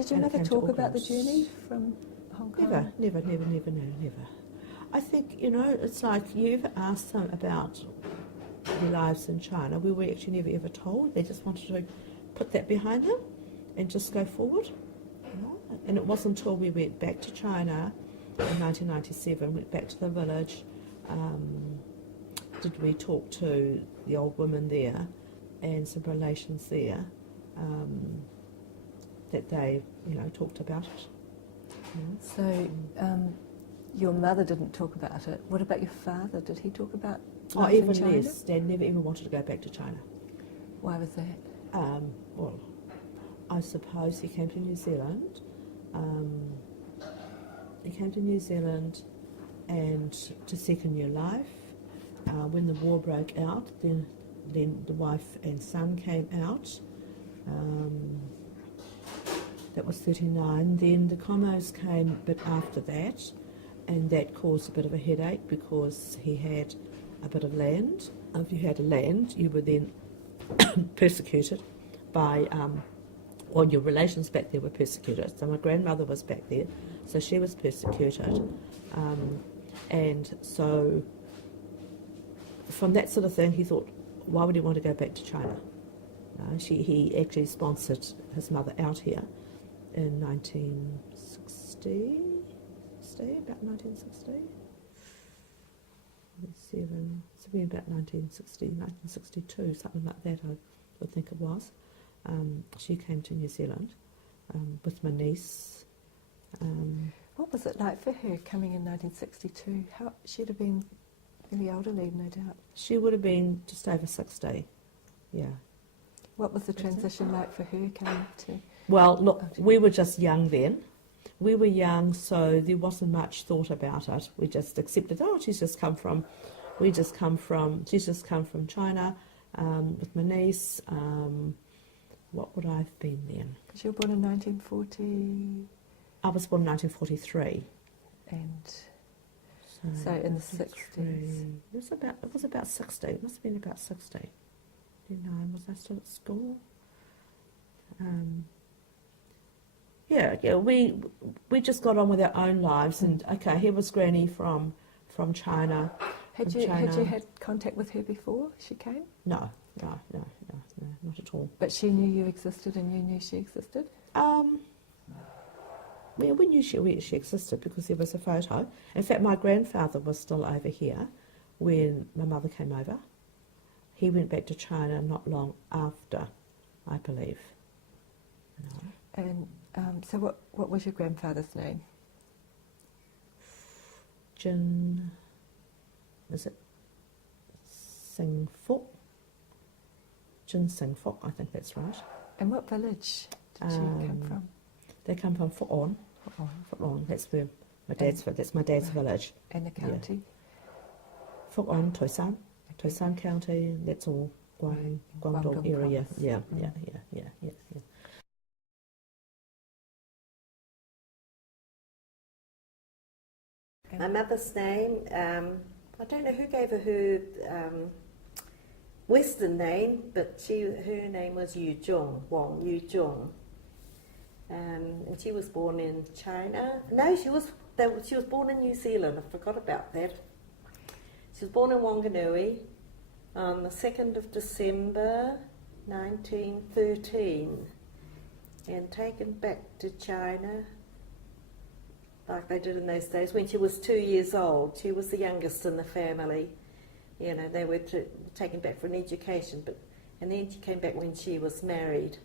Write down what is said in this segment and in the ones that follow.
Did your mother talk about the journey from Hong Kong? Never. I think, it's like you've asked them about their lives in China. We were actually never ever told. They just wanted to put that behind them and just go forward. And it wasn't until we went back to China in 1997, went back to the village, did we talk to the old women there and some relations there, that they, talked about it. So your mother didn't talk about it. What about your father? Did he talk about life even in China? less. Dad never even wanted to go back to China. Why was that? Well, I suppose he came to New Zealand. And to seek a new life. When the war broke out, then the wife and son came out. That was 1939. Then the Commos came a bit after that, and that caused a bit of a headache because he had a bit of land. If you had a land, you were then persecuted by, your relations back there were persecuted. So my grandmother was back there, so she was persecuted. And so from that sort of thing, he thought, why would he want to go back to China? He actually sponsored his mother out here in 1960, about 1960. It's been about 1960, 1962, something like that, I would think it was. She came to New Zealand with my niece. What was it like for her coming in 1962? She'd have been really elderly, no doubt. She would have been just over 60, yeah. What was the transition like for her coming to... Well, look, we were just young then. We were young, so there wasn't much thought about it. We just accepted, she's just come from China with my niece. What would I have been then? Because you were born in 1940... I was born in 1943. And so in the 60s. It was about 60. It must have been about 60. Was I still at school? We just got on with our own lives, and okay, here was Granny from China. Had you had contact with her before she came? No, not at all. But she knew you existed, and you knew she existed? We knew she existed because there was a photo. In fact, my grandfather was still over here when my mother came over. He went back to China not long after, I believe. And so what was your grandfather's name? Jin, is it Sing Fok? Jin Sing Fok, I think that's right. And what village did she come from? They come from Fok On. That's where that's my dad's village. And the county? Yeah. Fok On, Toisan County. That's all Guangdong area. Yeah. My mother's name, I don't know who gave her Western name, but her name was Wong Yu Zhong. And she was born in China. No, she was born in New Zealand. I forgot about that. She was born in Wanganui on the 2nd of December 1913 and taken back to China like they did in those days when she was 2 years old. She was the youngest in the family. They were taken back for an education, and then she came back when she was married.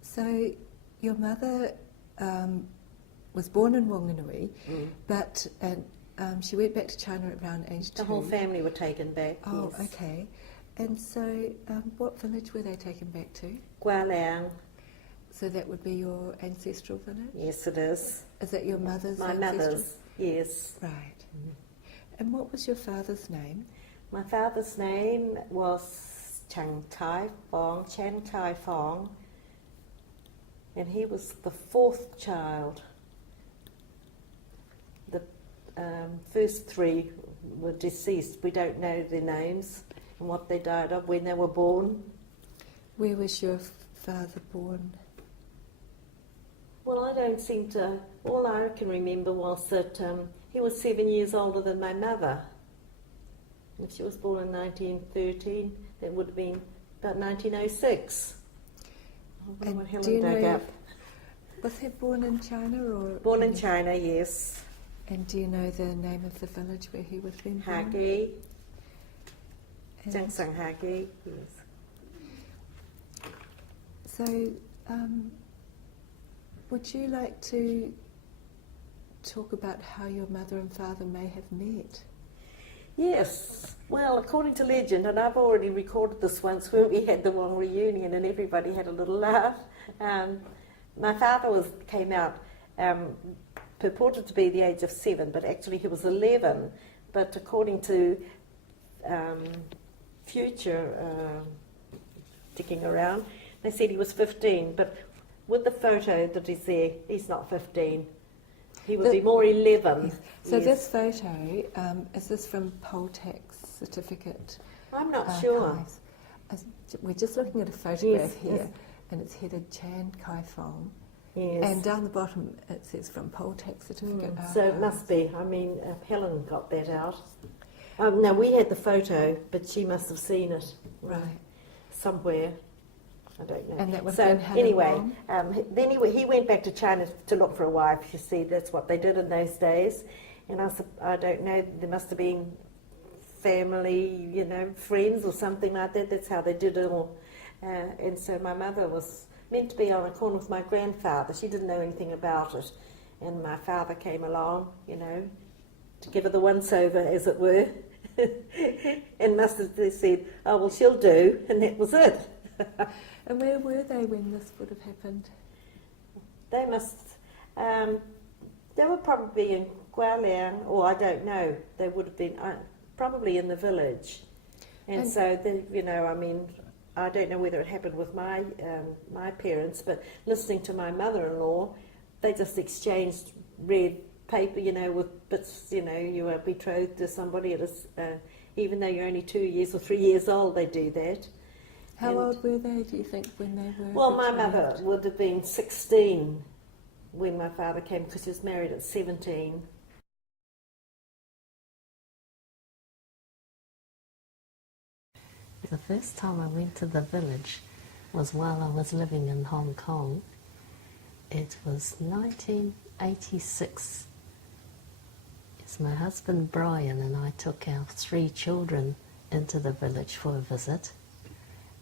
So your mother was born in Wanganui, but she went back to China around age 2. The whole family were taken back. Oh, yes. Okay. And so what village were they taken back to? Gualiang. So that would be your ancestral village? Yes, it is. Is that your mother's My ancestral? mother's, yes. Right. And what was your father's name? My father's name was Chan Tai Fong, and he was the 4th child. The first 3 were deceased. We don't know their names and what they died of when they were born. Where was your father born? Well, I don't seem to. All I can remember was that he was 7 years older than my mother. If she was born in 1913, that would have been about 1906. And What Helen do you dug know, up. was he born in China or? Born in China, yes. And do you know the name of the village where he was then born? Hagi, And Jiangshan Hagi, yes. So, would you like to talk about how your mother and father may have met? Yes. Well, according to legend, and I've already recorded this once when we had the Wong reunion and everybody had a little laugh. My father came out purported to be the age of 7, but actually he was 11. But according to future digging around, they said he was 15. But with the photo that is there, he's not 15. He would be more 11. Yes. So Yes. this photo, is this from poll tax certificate? I'm not sure. archives? We're just looking at a photograph Yes, here, yes. and it's headed Chan Kai Fong. Yes. And down the bottom it says from poll tax certificate. So it archives. must be. I mean, Helen got that out. No, we had the photo, but she must have seen it Right. somewhere. I don't know. And that was so then Helen anyway, Wong? then he went back to China to look for a wife. You see, that's what they did in those days. And I don't know. There must have been family, friends or something like that. That's how they did it all. And so my mother was meant to be on a corner with my grandfather. She didn't know anything about it. And my father came along, to give her the once-over, as it were. And must have said, oh, well, she'll do. And that was it. And where were they when this would have happened? They must, they were probably in Guangdong, or I don't know. They would have been probably in the village. And so, I don't know whether it happened with my parents, but listening to my mother-in-law, they just exchanged red paper, with bits, you are betrothed to somebody, even though you're only 2 years or 3 years old, they do that. How old were they, do you think, when they were? Well, my betrothed? mother would have been 16 when my father came, because she was married at 17. The first time I went to the village was while I was living in Hong Kong. It was 1986. It's my husband Brian and I took our 3 children into the village for a visit.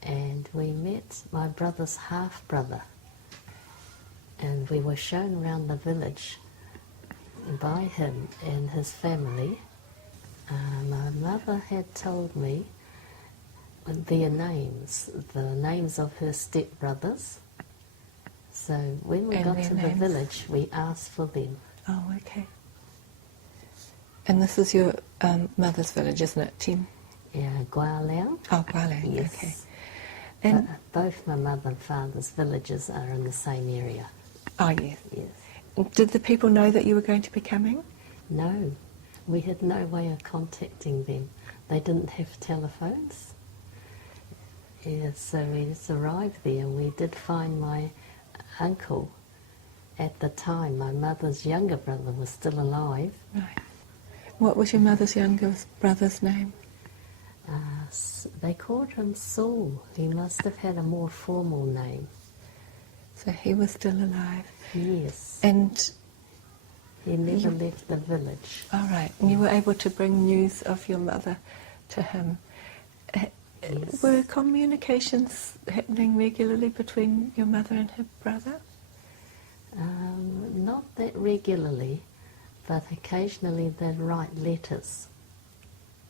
And we met my brother's half-brother, and we were shown around the village by him and his family. My mother had told me their names, the names of her stepbrothers. So when we And got their to the names? village, we asked for them. Oh, okay. And this is your mother's village, isn't it, Tim? Yeah, Guangdong. Oh, Guangdong, Yes. okay. And Both my mother and father's villages are in the same area. oh, yes. Yes. Did the people know that you were going to be coming? No, we had no way of contacting them. They didn't have telephones. Yeah, so we just arrived there and we did find my uncle. At the time, my mother's younger brother was still alive. Right. What was your mother's younger brother's name? They called him Saul. He must have had a more formal name. So he was still alive. Yes. And, He never left the village. all right, and you were able to bring news of your mother to him. Yes. Were communications happening regularly between your mother and her brother? Not that regularly, but occasionally they'd write letters.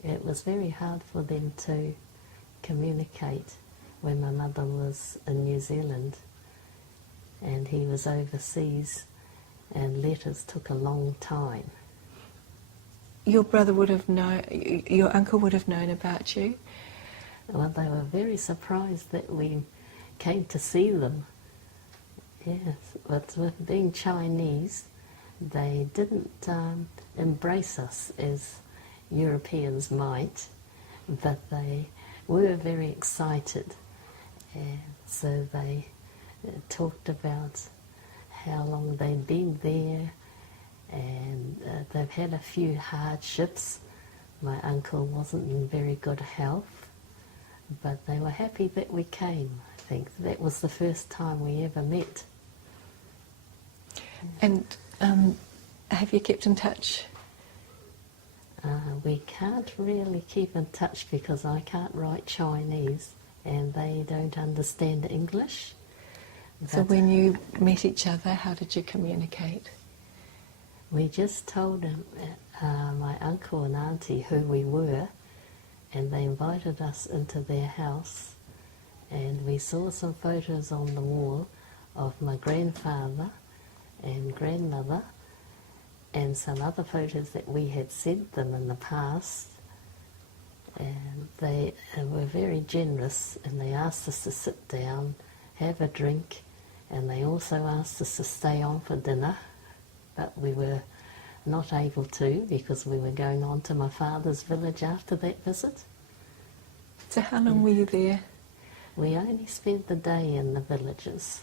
It was very hard for them to communicate when my mother was in New Zealand and he was overseas, and letters took a long time. Your brother would have known, your uncle would have known about you? Well, they were very surprised that we came to see them. Yes, but with being Chinese, they didn't embrace us as Europeans might, but they were very excited. And so they talked about how long they'd been there, and they've had a few hardships. My uncle wasn't in very good health, but they were happy that we came. I think that was the first time we ever met. And have you kept in touch? We can't really keep in touch because I can't write Chinese and they don't understand English. So when you met each other, how did you communicate? We just told him, my uncle and auntie who we were, and they invited us into their house, and we saw some photos on the wall of my grandfather and grandmother and some other photos that we had sent them in the past, and they were very generous, and they asked us to sit down, have a drink, and they also asked us to stay on for dinner, but we were not able to because we were going on to my father's village after that visit. So how long were you there? We only spent the day in the villages.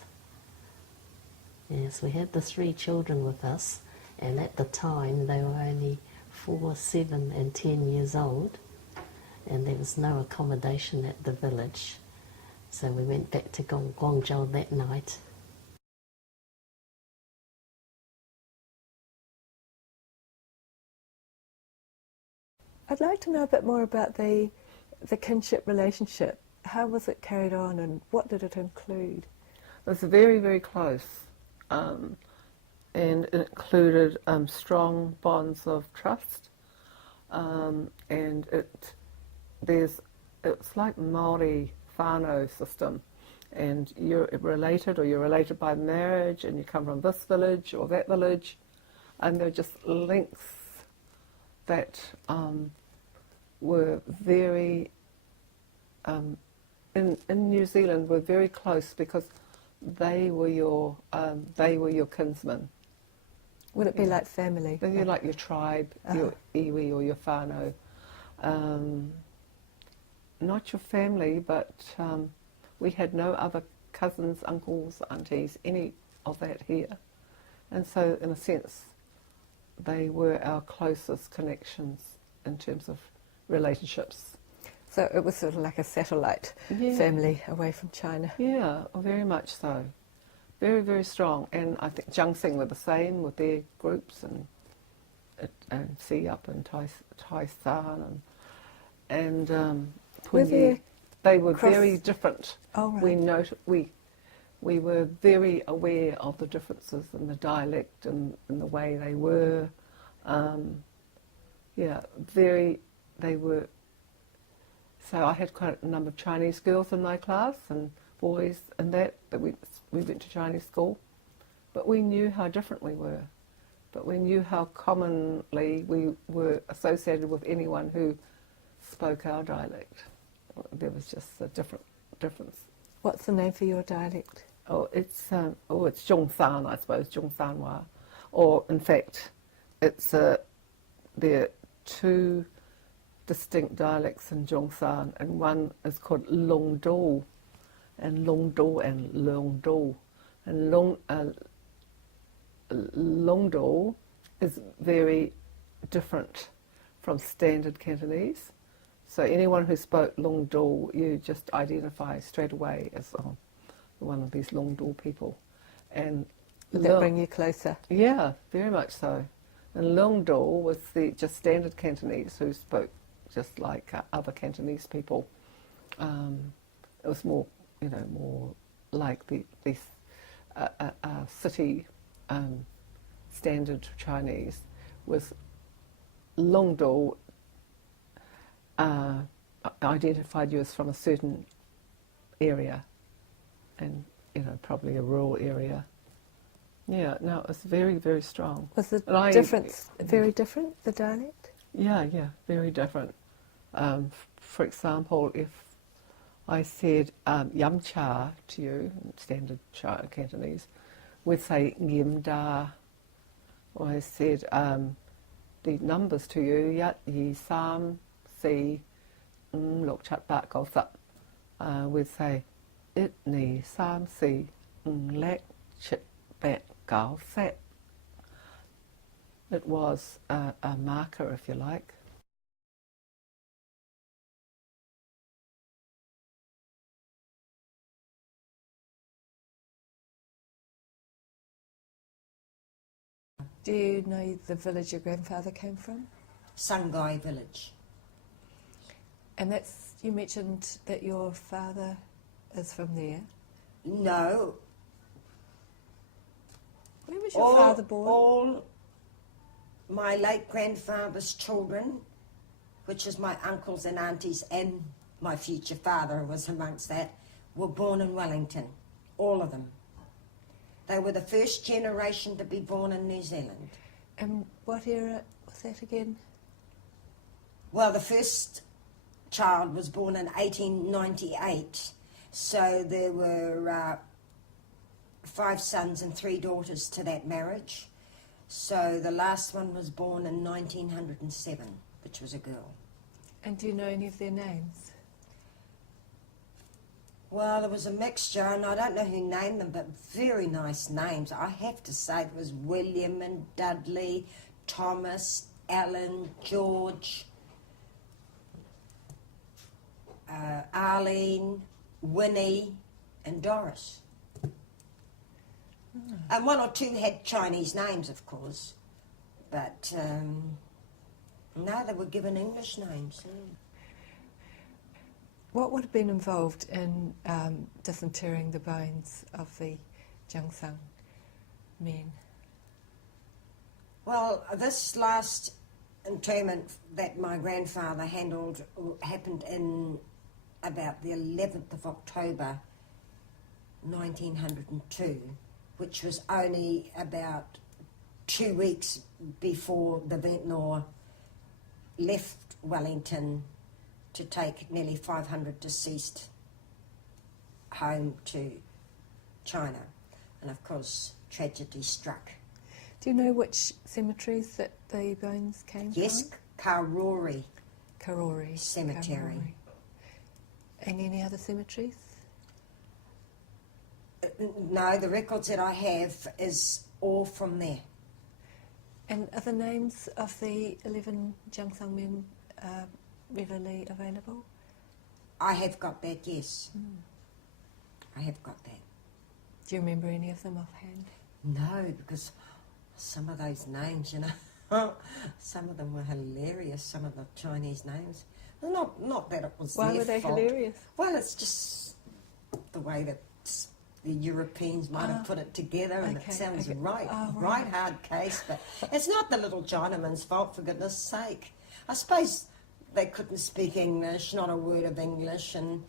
Yes, we had the 3 children with us, and at the time they were only 4, 7 and 10 years old, and there was no accommodation at the village. So we went back to Guangdong that night. I'd like to know a bit more about the kinship relationship. How was it carried on and what did it include? It was very, very close, and it included strong bonds of trust, and it's like Māori whānau system, and you're related by marriage, and you come from this village or that village, and there are just links that were very, in New Zealand, were very close because they were your kinsmen. Would it be like family? They're like your tribe, your iwi or your whānau. Not your family, but we had no other cousins, uncles, aunties, any of that here. And so, in a sense, they were our closest connections in terms of relationships. So it was sort of like a satellite family away from China. Yeah, very much so. Very, very strong. And I think Jiangxing were the same with their groups, and Siap and Tai San and Punyi. They were very different. Oh, right. We were very aware of the differences in the dialect and the way they were. They were. So I had quite a number of Chinese girls in my class and boys, and that we went to Chinese school. But we knew how different we were. But we knew how commonly we were associated with anyone who spoke our dialect. There was just a difference. What's the name for your dialect? It's Zhongshan, I suppose, Zhongshanwa. Or in fact, there are 2 distinct dialects in Zhongshan, and one is called Longdo, and Longdo and Longdo. And Longdo is very different from standard Cantonese. So anyone who spoke Longdo, you just identify straight away as one of these Longdo people. And Would that bring you closer? Yeah, very much so. And Longdo was the just standard Cantonese who spoke just like other Cantonese people. It was more, more like the city standard Chinese. Was Longdo identified you as from a certain area, and probably a rural area. Yeah, no, it was very, very strong. Was the difference very different, the dialect? Yeah, very different. For example, if I said yam cha to you, in standard Cantonese, we'd say ngim da. Or I said the numbers to you, yat yi sam si lok chat bak gao sap. We'd say it ni sam si lek chit bat Gao sat. It was a marker, if you like. Do you know the village your grandfather came from? Sungai village. And that's, you mentioned that your father is from there. No, Where was your father born? all my late grandfather's children, which is my uncles and aunties and my future father was amongst that, were born in Wellington, all of them. They were the first generation to be born in New Zealand. And what era was that again? Well, the first child was born in 1898, so there were 5 sons and 3 daughters to that marriage. So the last one was born in 1907, which was a girl. And do you know any of their names? Well, there was a mixture, and I don't know who named them, but very nice names. I have to say it was William and Dudley, Thomas, Alan, George, Arlene, Winnie, and Doris. And 1 or 2 had Chinese names, of course, but no, they were given English names. What would have been involved in disinterring the bones of the Jiangsang men? Well, this last interment that my grandfather handled happened in about the 11th of October 1902, which was only about 2 weeks before the Ventnor left Wellington to take nearly 500 deceased home to China. And of course, tragedy struck. Do you know which cemeteries that the bones came Yes, from? Karori Karori Cemetery. Karori. And any other cemeteries? No, the records that I have is all from there. And are the names of the 11 Jiangsang men readily available? I have got that, yes. I have got that. Do you remember any of them offhand? No, because some of those names, you know, some of them were hilarious, some of the Chinese names. Well, not that it was Why their were they fault. hilarious? Well, it's just the way that the Europeans might have put it together, and Okay, it sounds okay. right Right. hard case, but it's not the little Chinaman's fault, for goodness sake. I suppose they couldn't speak English, not a word of English, and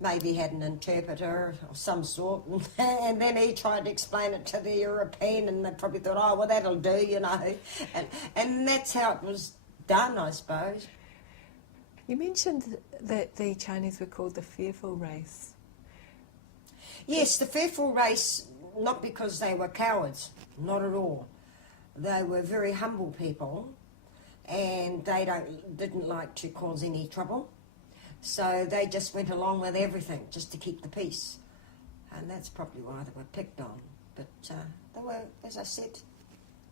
maybe had an interpreter of some sort, and then he tried to explain it to the European, and they probably thought, oh, well, that'll do, you know, and that's how it was done, I suppose. You mentioned that the Chinese were called the fearful race. Yes, the fearful race, not because they were cowards, not at all. They were very humble people, and they didn't like to cause any trouble. So they just went along with everything just to keep the peace. And that's probably why they were picked on. But they were, as I said,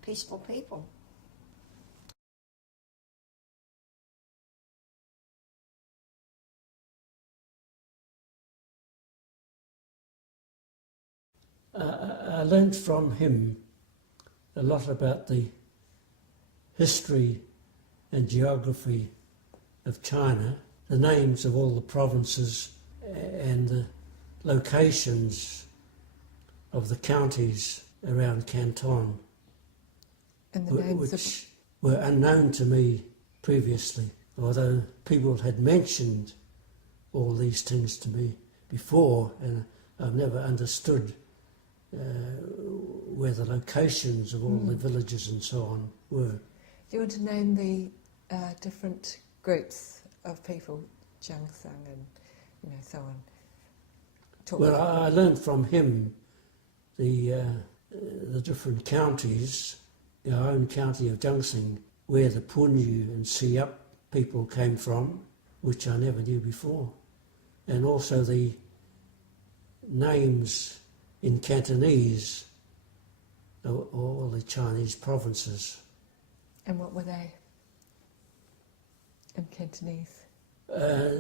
peaceful people. I learned from him a lot about the history and geography of China, the names of all the provinces and the locations of the counties around Canton, And the names which were unknown to me previously, although people had mentioned all these things to me before, and I've never understood where the locations of all the villages and so on were. Do you want to name the different groups of people, Jiangsang and so on? Well, I learned from him the different counties, our own county of Jiangsing, where the Punyu and Siap people came from, which I never knew before, and also the names in Cantonese all the Chinese provinces. And what were they in Cantonese?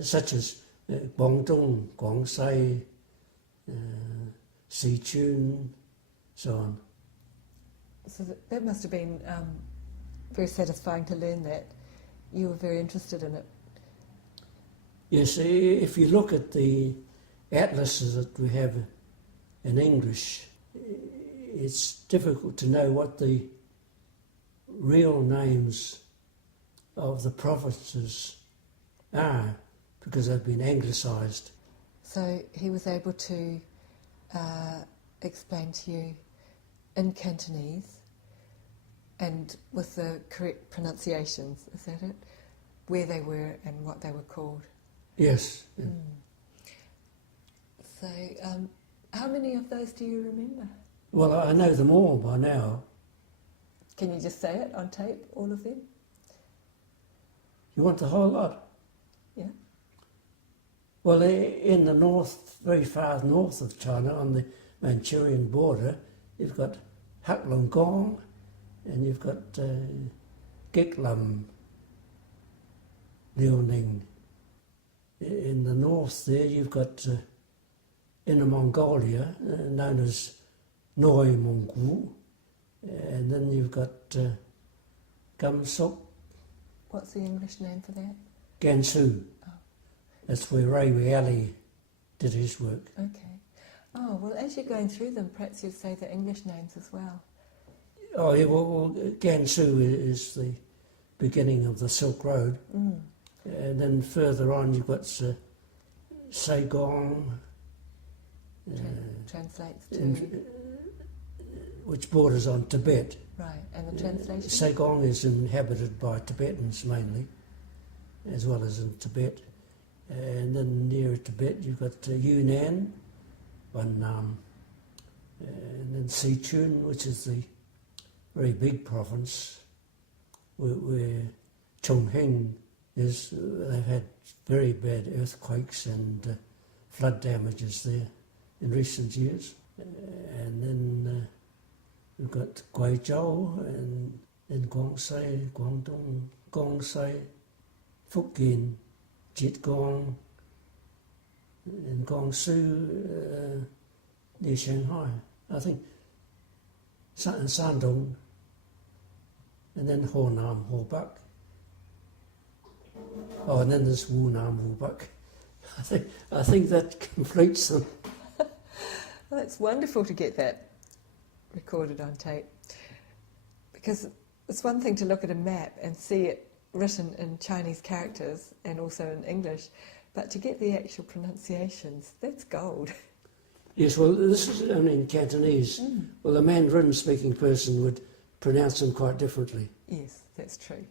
Such as Guangdong, Guangxi, Sichuan, so on. So that must have been very satisfying to learn that. You were very interested in it. Yes, if you look at the atlases that we have in English, it's difficult to know what the real names of the provinces are because they've been anglicised. So he was able to explain to you in Cantonese and with the correct pronunciations, is that it? Where they were and what they were called. Yes. Yeah. So how many of those do you remember? Well, I know them all by now. Can you just say it on tape, all of them? You want the whole lot? Yeah. Well, in the north, very far north of China, on the Manchurian border, you've got Haklong Gong and you've got Geklam, Liaoning. In the north there, you've got Inner Mongolia, known as Noi Monggu, and then you've got Gamsok, What's the English name for that? Gansu. Oh. That's where Ray Ali did his work. Okay. Oh, well, as you're going through them, perhaps you'd say the English names as well. Oh, yeah, well Gansu is the beginning of the Silk Road. Mm. And then further on you've got Saigong, Translates to... which borders on Tibet. Right, and the translation? Saigong is inhabited by Tibetans mainly, as well as in Tibet. And then near Tibet you've got Yunnan, Guangdong, and then Sichuan, which is the very big province, where Chongqing is. They've had very bad earthquakes and flood damages there in recent years. And then we've got Guizhou and then Guangxi, Guangdong, Gongxi, Fujian, Jiangong, and Guangzhou near Shanghai, I think, Shandong, and then Honam, Hobak. Oh, and then there's Wunam, Wubak. I think that completes them. Well, it's wonderful to get that recorded on tape, because it's one thing to look at a map and see it written in Chinese characters and also in English, but to get the actual pronunciations, that's gold. Yes, well, this is only in Cantonese. Well, a Mandarin-speaking person would pronounce them quite differently. Yes, that's true.